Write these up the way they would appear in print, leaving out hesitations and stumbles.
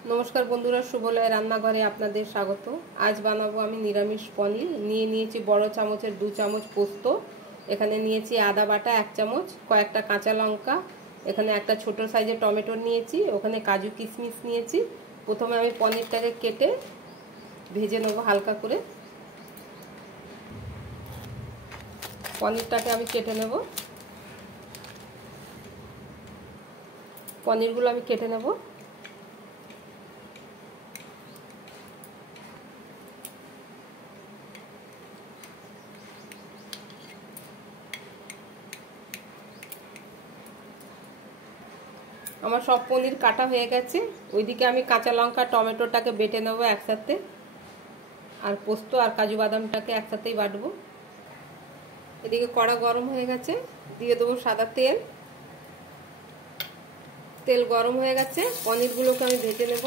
नमस्कार बंधुरा शुभलय रान्नाघरे आपनादेर स्वागत। आज बानाबो आमी निरामिष पनिर। निये नियेछि बड़ो चामचेर 2 चामच पोस्त, एखाने नियेछि आदा बाटा 1 चामच, कयेकटा काँचा लंका, एखाने एकटा छोटो साइजेर टमेटो नियेछि, ओखाने काजू किशमिश नियेछि। प्रथमे आमी पनिरटाके केटे भेजे नेब हालका करे। पनिरटाके आमी केटे नेब, पनिरगुलो आमी केटे नेब। আমার সব পনির কাটা হয়ে গেছে। ওইদিকে আমি কাঁচা লঙ্কা টমেটোটাকে বেটে নেব একসাথে, আর পোস্ত আর কাজু বাদামটাকে একসাথেই বাটবো। এদিকে কড়া গরম হয়ে গেছে, দিয়ে দেবো সাদা তেল। তেল গরম হয়ে গেছে, পনিরগুলোকে আমি ভেজে নেব।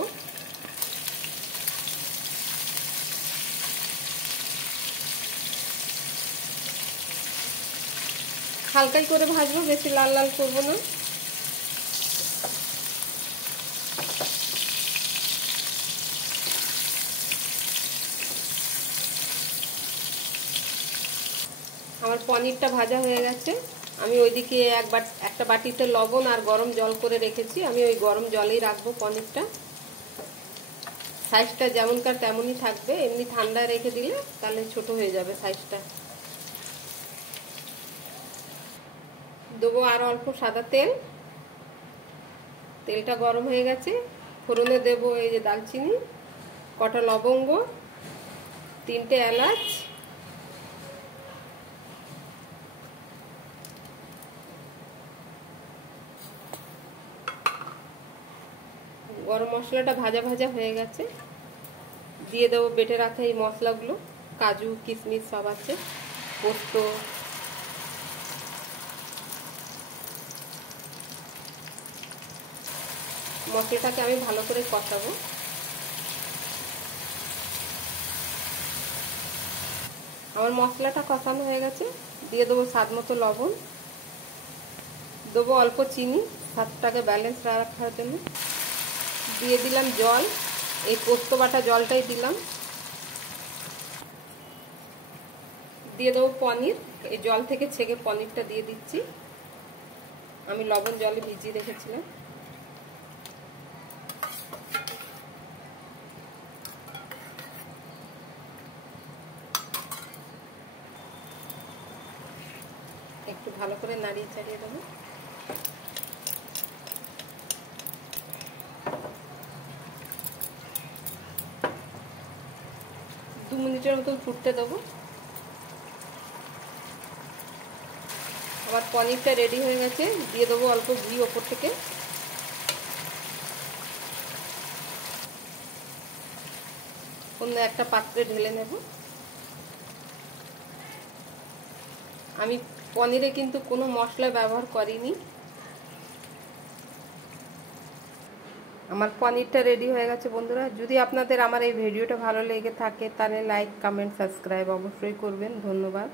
হালকাই করে ভাজবো, বেশি লাল লাল করবো না। আমার পনিরটা ভাজা হয়ে গেছে। আমি ওইদিকে একটা বাটিতে লবণ আর গরম জল করে রেখেছি। আমি ওই গরম জলেই রাখবো পনিরটা। সাইজটা যেমনকার তেমনই থাকবে, এমনি ঠান্ডা রেখে দিলে তাহলে ছোট হয়ে যাবে সাইজটা। দেবো আর অল্প সাদা তেল। তেলটা গরম হয়ে গেছে, ফোড়নে দেবো এই যে দালচিনি, কটা লবঙ্গ, 3টে এলাচ, গরম মশলাটা ভাজা ভাজা হয়ে গেছে। দিয়ে দেবো বেটে রাখা এই মশলাগুলো, কাজু কিশমিশ সব আছে, পোস্ত, মশলাটাকে আমি ভালো করে কষাবো। আমার মশলাটা কষানো হয়ে গেছে, দিয়ে দেবো স্বাদ মতো লবণ, দেবো অল্প চিনি স্বাদটাকে ব্যালেন্স রাখার জন্য, দিয়ে দিলাম জল, এই পোস্ত বাটা জলটাই দিলাম, দিয়ে দেবো পনির। এই জল থেকে ছেঁকে পনিরটা দিয়ে দিচ্ছি। আমি লবণ জলে ভিজিয়ে রেখেছিলাম। একটু ভালো করে নাড়িয়ে চাড়িয়ে দেবো। দু মিনিটের মতন ফুটতে দেবো। আমার পনিরটা রেডি হয়ে গেছে, দিয়ে দেবো অল্প ঘি ওপর থেকে। অন্য একটা পাত্রে ঢেলে নেব। আমি পনিরে কিন্তু কোনো মশলা ব্যবহার করিনি। আমার পনিরটা রেডি হয়ে গেছে বন্ধুরা। যদি আপনাদের আমার এই ভিডিওটা ভালো লেগে থাকে তাহলে লাইক কমেন্ট সাবস্ক্রাইব অবশ্যই করবেন। ধন্যবাদ।